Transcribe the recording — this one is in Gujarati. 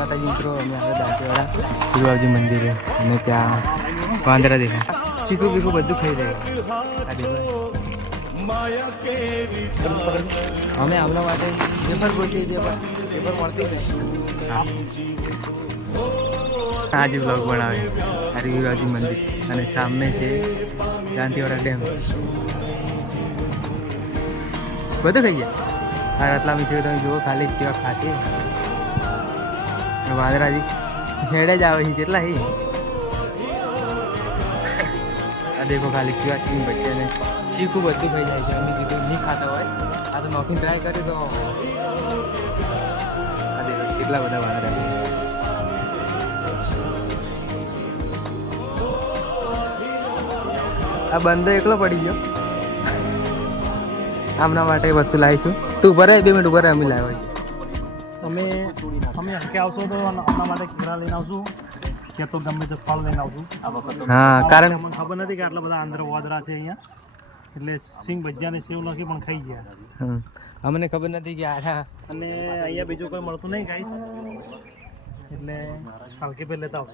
માતાજી મિત્રો, અમે આવે દાંતીવાડા શિવાજી મંદિરે અને ત્યાં વાંદરા દેખાય. શીખું બીખું બધું ખાઈ રહ્યું. અમે આવવા માટે પેપર ગોતી છે પણ પેપર મળતી નહીં. આજે બ્લોગ બનાવે શિવાજી મંદિર અને સામે છે દાંતીવાડા ડેમ. બધું થઈ ગયા. આટલા મિત્રો તમે જુઓ ખાલી કેવા ખાતી વાદરાજી હેડે જ આવે છે કેટલા હી. આ દેખો ખાલી કેવા ચીન બચ્ચે ને શીખું બધું થઈ જાય છે. અમે કીધું નહીં ખાતા હોય આ તો નોખી ટ્રાય કર્યું તો આ દેખો કેટલા બધા વાદરા છે. આ બંદો એકલો પડી ગયો. આમના માટે વસ્તુ લાવીશું. તું ભરે 2 મિનિટ ભરે અમે લાવ્યા. અમે હકે આવશો તો આપણા માટે કેળા લઈને આવશું કે તો ગમે તે ફળ લઈને આવશું. હા, કારણ મને ખબર નથી કે આટલા બધા આંધ્ર વાદરા છે અહીંયા, એટલે સિંગ ભજીયા ને સેવ નાખી પણ ખાઈ ગયા. અમને ખબર નથી કે આ અને અહીંયા બીજું કોઈ મળતું નહીં ગાઈસ, એટલે હલકે પે લેતા આવશું.